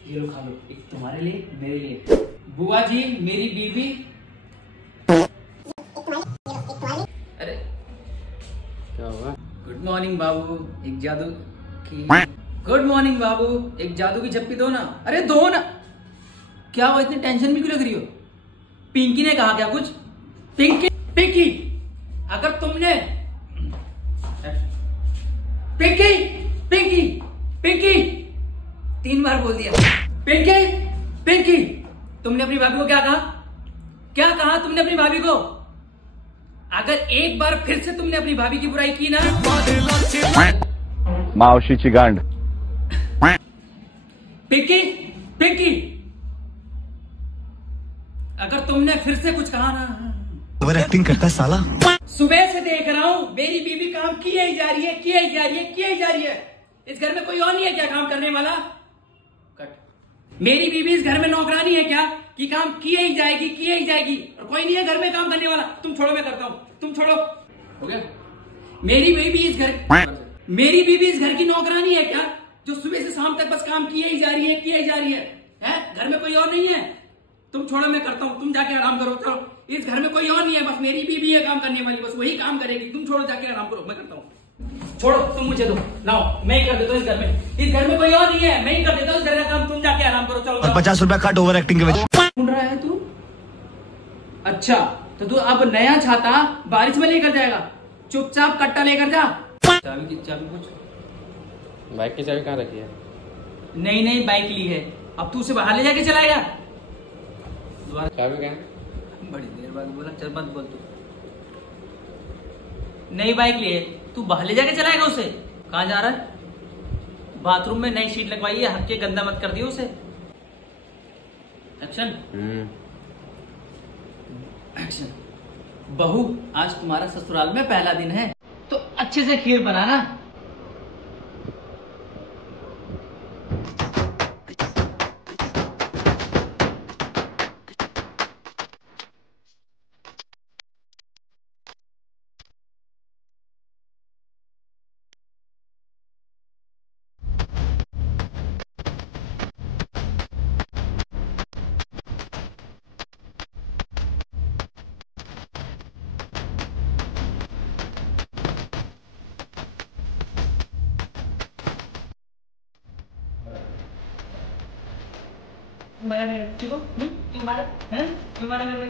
ये लो खा लो, एक तुम्हारे लिए मेरे लिए। बुआ जी मेरी बीबी। अरे क्या हुआ? गुड मॉर्निंग बाबू, एक जादू की। गुड मॉर्निंग बाबू, एक जादू की झप्पी दो ना। अरे दो ना। क्या हुआ, इतनी टेंशन भी क्यों लग रही हो? पिंकी ने कहा क्या कुछ? पिंकी पिंकी अगर तुमने पिंकी पिंकी पिंकी 3 बार बोल दिया। पिंकी पिंकी तुमने अपनी भाभी को क्या कहा? क्या कहा तुमने अपनी भाभी को? अगर एक बार फिर से तुमने अपनी भाभी की बुराई की ना, मावशीची गांड। पिंकी पिंकी अगर तुमने फिर से कुछ कहा ना, ओवर एक्टिंग करता है साला। सुबह से देख रहा हूं मेरी बीबी काम किए ही जा रही है, किए ही जा रही है, किए ही जा रही है। इस घर में कोई और नहीं है क्या काम करने वाला? कट। मेरी बीबी इस घर में नौकरानी है क्या कि काम किए ही जाएगी, किए ही जाएगी, और कोई नहीं है घर में काम करने वाला? तुम छोड़ो, मैं करता हूं, तुम छोड़ो। हो गया? मेरी बीबी इस घर की नौकरानी है क्या जो सुबह से शाम तक बस काम किए ही जा रही है, किए ही जा रही है? घर में कोई और नहीं है? तुम छोड़ो, मैं करता हूं, तुम जाके आराम करो। चलो, इस घर में कोई और नहीं है, बस मेरी बीबी है काम करने वाली, बस वही काम करेगी। तुम छोड़ो, जाके आराम करो, मैं करता हूँ। छोड़ो, तुम मुझे दो, लाओ, मैं ही कर देता हूँ। इस घर में कोई और नहीं है, मैं ही कर देता हूँ इस घर का काम। तुम जाके आराम करो, चलो। और 50 रुपया काट ओवर एक्टिंग के वजह। ढूंढ रहा है तू? अच्छा, तो तू अब नया छाता बारिश में लेकर जाएगा? चुपचाप कट्टा लेकर जा। चाबी पूछ। बाइक की चाबी कहाँ रखी है? नहीं बाइक ली है, अब तू उसे बाहर ले जाके चलाएगा? चाबी क्या? बड़ी देर बाद बोला, चल मत बोल तू। नई बाइक लिए, तू बाहर ले जाके चलाएगा उसे? कहाँ जा रहा है? बाथरूम में नई शीट लगवाई है, हक के गंदा मत कर दियो उसे। एक्शन। एक्शन। बहू, आज तुम्हारा ससुराल में पहला दिन है, तो अच्छे से खीर बनाना। ठीक हो? तुम्हारे घर में